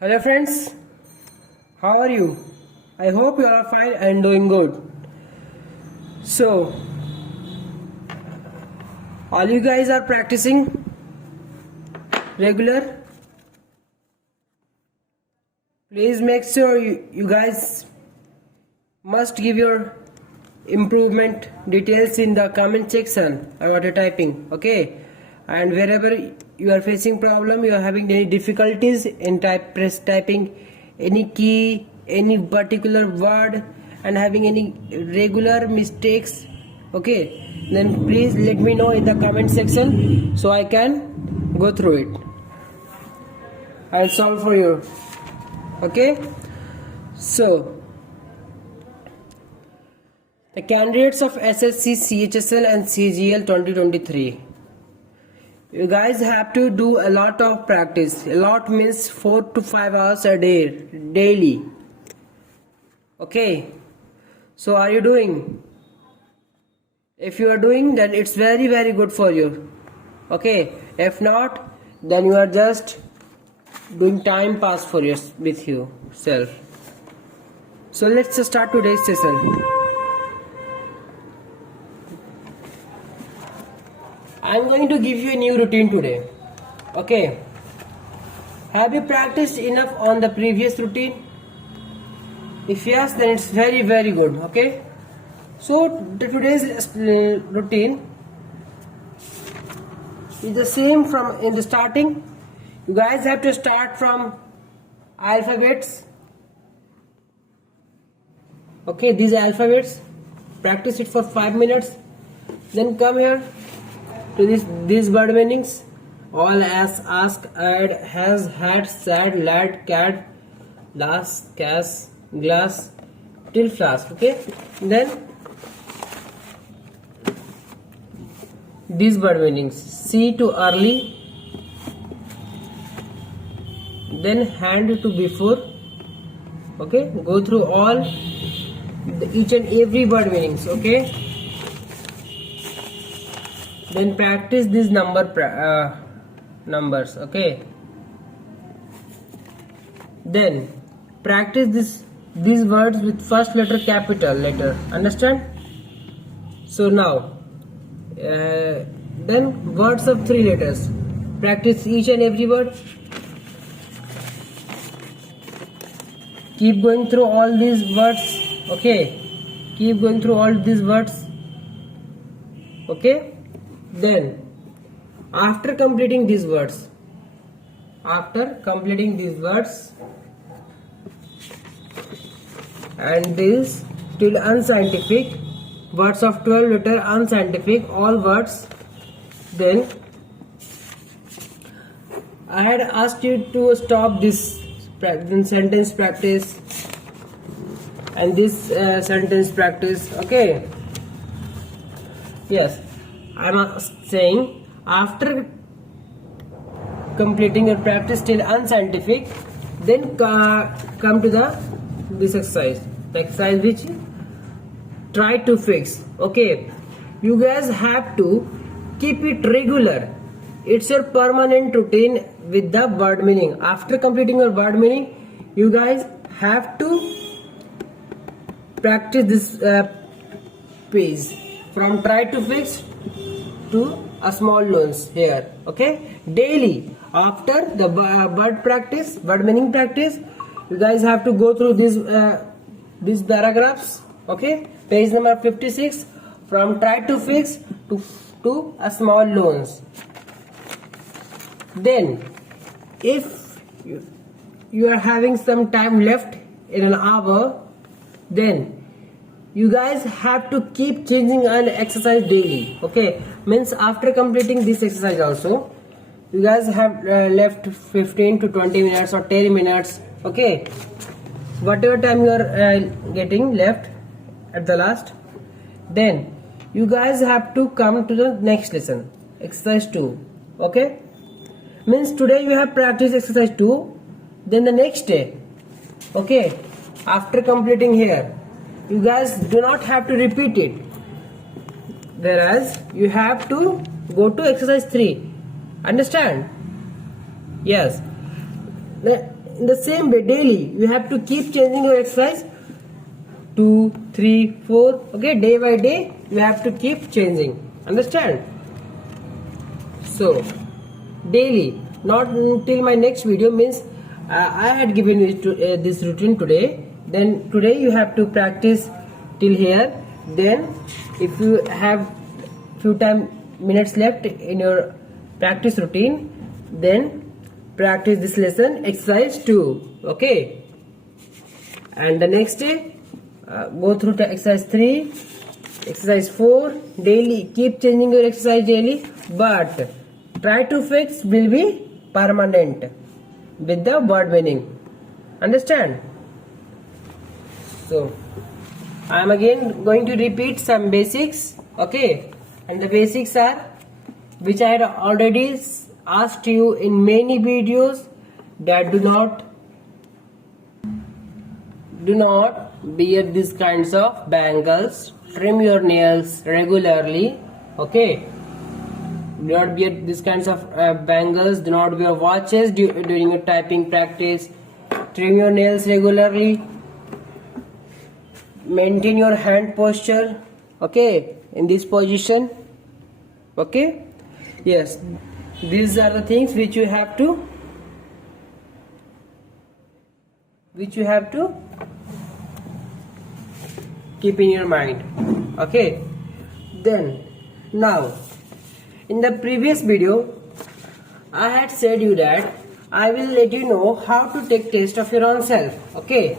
Hello friends, how are you? I hope you are fine and doing good. So, all you guys are practicing regular. Please make sure you guys must give your improvement details in the comment section about your typing, okay? And wherever you are facing problem, you are having any difficulties in typing any key, any particular word, and having any regular mistakes, okay, then please let me know in the comment section so I can go through it and solve for you, okay? So the candidates of SSC, CHSL and CGL 2023, you guys have to do a lot of practice. A lot means 4 to 5 hours a day, daily. Okay, so are you doing? If you are doing, then it's very good for you. Okay, if not, then you are just doing time pass for with yourself. So let's start today's session. I'm going to give you a new routine today. Okay, have you practiced enough on the previous routine? If yes, then it's very good. Okay, so today's routine is the same from in the starting. You guys have to start from alphabets. Okay, these alphabets, practice it for 5 minutes, then come here to these word meanings: all, as, ask, add, has, had, sad, lad, cat, las, cas, glass, till flask. Okay, then these word meanings: see to early, then hand to before. Okay, go through all each and every word meanings. Okay, then practice these numbers. Okay, then practice these words with first letter capital letter. Understand? So now then words of 3 letters, practice each and every word. Keep going through all these words. Okay, keep going through all these words. Okay, then after completing these words, and this till unscientific, words of 12 letter unscientific, all words, then I had asked you to stop this sentence practice and this sentence practice. Okay, yes, I'm saying after completing your practice till unscientific, then come to this exercise, the exercise which try to fix. Okay, you guys have to keep it regular. It's your permanent routine with the word meaning. After completing your word meaning, you guys have to practice this page from try to fix to a small loans here. Okay, daily after the word meaning practice, you guys have to go through these paragraphs. Okay, page number 56, from try to fix to a small loans. Then if you are having some time left in an hour, then you guys have to keep changing an exercise daily. Okay, means after completing this exercise also, you guys have left 15 to 20 minutes or 10 minutes. Okay, whatever time you are getting left at the last, then you guys have to come to the next lesson, exercise 2. Okay, means today you have practiced exercise 2, then the next day, okay, after completing here, you guys do not have to repeat it, whereas you have to go to exercise 3. Understand? Yes. in the same way daily you have to keep changing your exercise. 2, 3, 4. Okay, day by day you have to keep changing. Understand? So daily, not till my next video, means I had given you this routine today. Then today you have to practice till here. Then if you have few minutes left in your practice routine, then practice this lesson, exercise 2. Okay, and the next day go through the exercise 3, exercise 4 daily. Keep changing your exercise daily, but try to fix will be permanent with the word meaning. Understand? So I am again going to repeat some basics. Okay, and the basics are, which I had already asked you in many videos, that do not wear these kinds of bangles, trim your nails regularly. Okay, do not wear these kinds of bangles, do not wear watches during your typing practice, trim your nails regularly, maintain your hand posture, okay, in this position. Okay, yes, these are the things which you have to keep in your mind. Okay, then now in the previous video I had said you that I will let you know how to take test of your own self. Okay,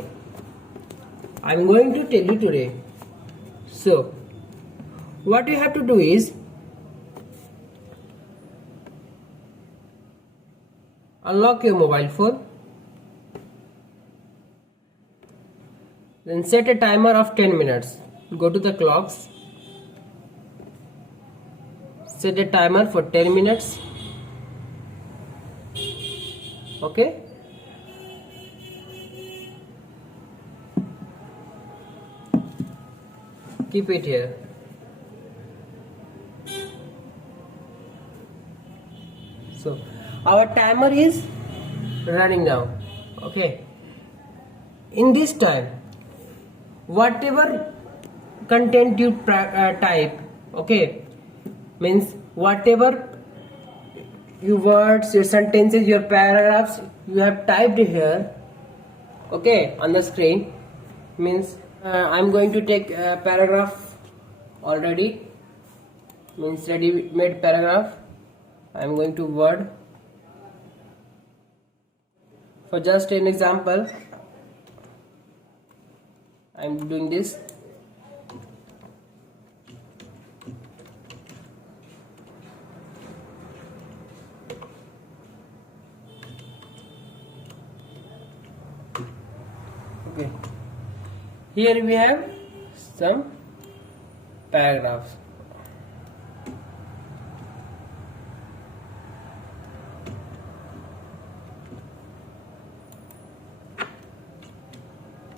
I am going to tell you today. So what you have to do is, unlock your mobile phone, then set a timer of 10 minutes. Go to the clocks, set a timer for 10 minutes. Okay, keep it here. So our timer is running now. Okay, in this time, whatever content you type, okay, means whatever your words, your sentences, your paragraphs you have typed here, okay, on the screen, means I'm going to take a paragraph already, means ready made paragraph. I'm going to Word. For just an example, I'm doing this. Okay, here we have some paragraphs.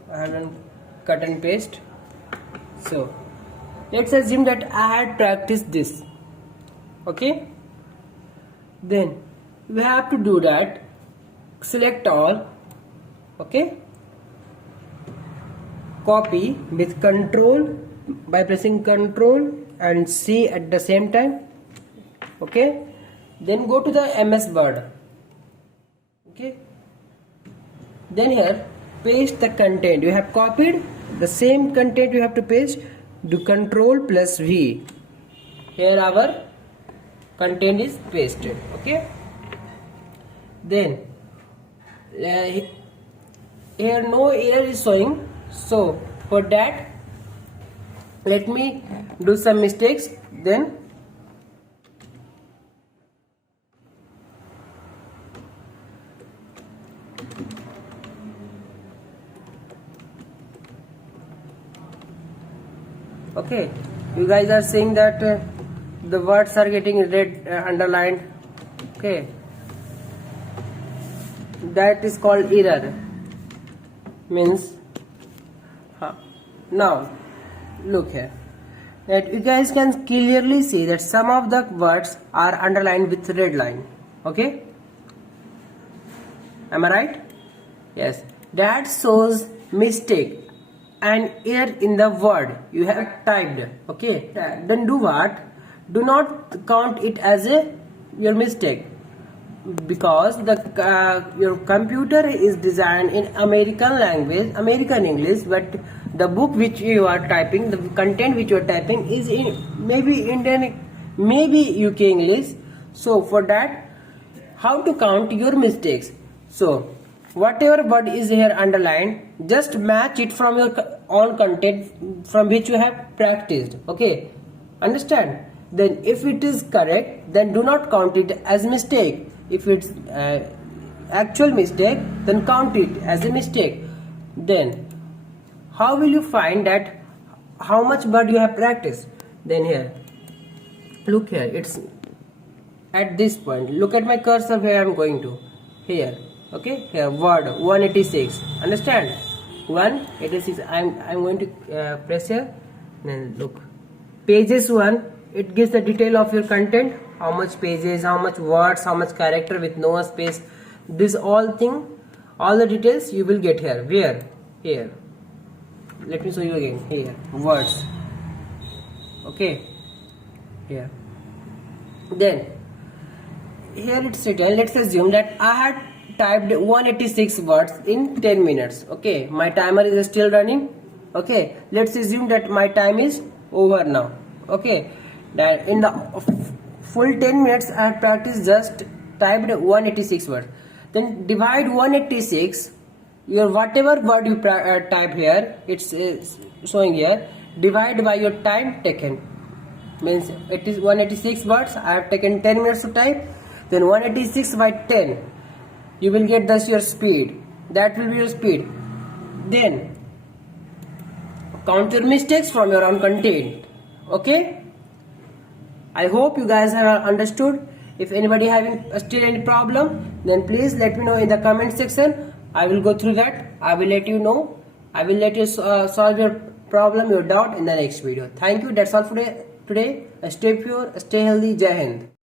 I haven't cut and paste. So let's assume that I had practiced this. Okay, then we have to do that. Select all. Okay, copy with Control, by pressing Control and C at the same time. Okay, then go to the MS Word. Okay, then here paste the content you have copied. The same content you have to paste. Do Control plus V. Here our content is pasted. Okay, then here no error is showing, so for that let me do some mistakes. Then okay, you guys are saying that the words are getting red underlined. Okay, that is called error. Means now look here, that you guys can clearly see that some of the words are underlined with red line. Okay, am I right? Yes, that shows mistake and error in the word you have typed. Okay, then do what? Do not count it as your mistake, because your computer is designed in American language, American English, but the book which you are typing, the content which you are typing is in maybe Indian, maybe UK English. So for that, how to count your mistakes? So whatever word is here underlined, just match it from your own content from which you have practiced. Okay, understand? Then if it is correct, then do not count it as mistake. If it's actual mistake, then count it as a mistake. Then how will you find that how much word you have practiced? Then here, look here, it's at this point. Look at my cursor where I'm going to. Here, okay, here word 186. Understand? 186. I'm going to press here. Then look, pages 1. It gives the detail of your content, how much pages, how much words, how much character with no space. This all thing, all the details you will get here. Where? Here. Let me show you again. Here, words. Okay. Here. Then here it's written. Let's assume that I had typed 186 words in 10 minutes. Okay, my timer is still running. Okay, let's assume that my time is over now. Okay, that in the full 10 minutes I have practiced just typed 186 words. Then divide 186, your whatever word you type here, it's showing here, divide by your time taken. Means it is 186 words, I have taken 10 minutes to type. Then 186 by 10, you will get thus your speed. That will be your speed. Then count your mistakes from your own content. Okay, I hope you guys have understood. If anybody having still any problem, then please let me know in the comment section. I will go through that. I will let you know. I will let you solve your problem, your doubt in the next video. Thank you. That's all for today. Stay pure, stay healthy. Jai Hind.